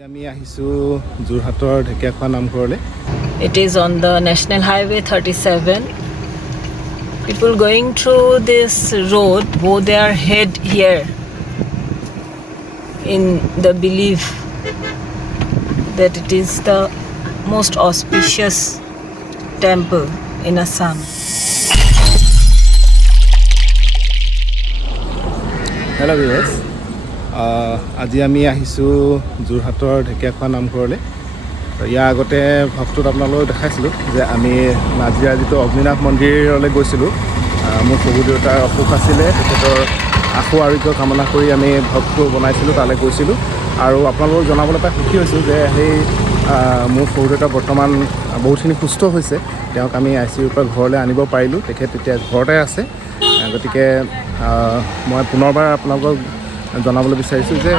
It is on the National Highway 37. People going through this road bow their head here in the belief that it is the most auspicious temple in Assam. Hello viewers. আজি আমি আহিছো যোৰহাটৰ ঢেকিয়াখোৱা নামঘৰলৈ। ইয়াৰ আগতে ভক্তত আপোনালোকক দেখাইছিলোঁ যে আমি নাজিৰা যিটো অগ্নিনাভ মন্দিৰলৈ গৈছিলোঁ। মোৰ শহুৰ দেউতাৰ অসুখ আছিলে, তেখেতৰ আশু আৰোগ্য কামনা কৰি আমি ভক্ত বনাইছিলোঁ, তালৈ গৈছিলোঁ। আৰু আপোনালোকক জনাবলৈ পাই সুখী হৈছোঁ যে সেই মোৰ শহুৰ দেউতা বৰ্তমান বহুতখিনি সুস্থ হৈছে। তেওঁক আমি ICUৰ পৰা ঘৰলৈ আনিব পাৰিলোঁ। তেখেত এতিয়া ঘৰতে আছে। গতিকে মই পুনৰবাৰ আপোনালোকক জনাবলৈ বিচাৰিছোঁ যে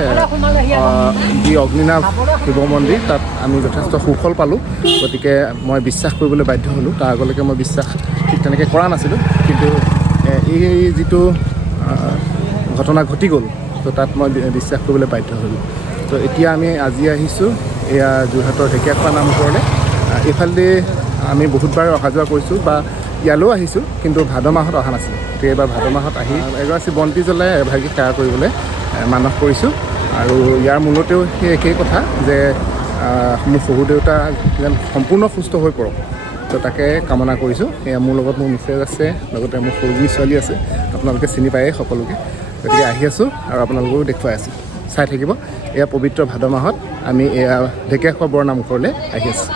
যি অগ্নিনাভ শিৱ মন্দিৰ, তাত আমি যথেষ্ট সুফল পালোঁ। গতিকে মই বিশ্বাস কৰিবলৈ বাধ্য হ'লোঁ। তাৰ আগলৈকে মই বিশ্বাস ঠিক তেনেকৈ কৰা নাছিলোঁ, কিন্তু এই যিটো ঘটনা ঘটি গ'ল, তো তাত মই বিশ্বাস কৰিবলৈ বাধ্য হ'লোঁ। তো এতিয়া আমি আজি আহিছোঁ এয়া যোৰহাটৰ ঢেকিয়াখোৱা নামঘৰলৈ। এইফালেদি আমি বহুতবাৰ অহা যোৱা কৰিছোঁ বা ইয়ালৈও আহিছোঁ, কিন্তু ভাদ মাহত অহা নাছিলোঁ। গতিকে এইবাৰ ভাদ মাহত আহি এগৰাকী বন্তি জ্বলাই এভাগি সেৱা কৰিবলৈ মানস কৰিছোঁ। আৰু ইয়াৰ মূলতেও সেই একেই কথা যে মোৰ শহুৰ দেউতা যেন সম্পূৰ্ণ সুস্থ হৈ পৰক, তো তাকে কামনা কৰিছোঁ। এয়া মোৰ লগত মোৰ মিছেছ আছে, লগতে মোৰ সৰুজনী ছোৱালী আছে। আপোনালোকে চিনি পায়েই সকলোকে। গতিকে আহি আছোঁ আৰু আপোনালোকেও দেখুৱাই আছোঁ, চাই থাকিব। এয়া পবিত্ৰ ভাদ মাহত আমি এয়া ঢেকিয়াখোৱা বৰনামঘৰলৈ আহি আছোঁ।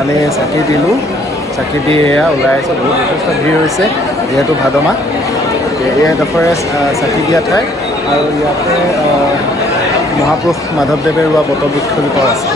আমি চাকি দিলোঁ, চাকি দি এয়া ওলাই আহিছোঁ। বহুত যথেষ্ট ভিৰ হৈছে যিহেতু ভাদ মাহ। এই এডোখৰে চাকি দিয়া ঠাই, আৰু ইয়াতে মহাপুৰুষ মাধৱদেৱে ৰোৱা বটবৃক্ষজোপাও আছে।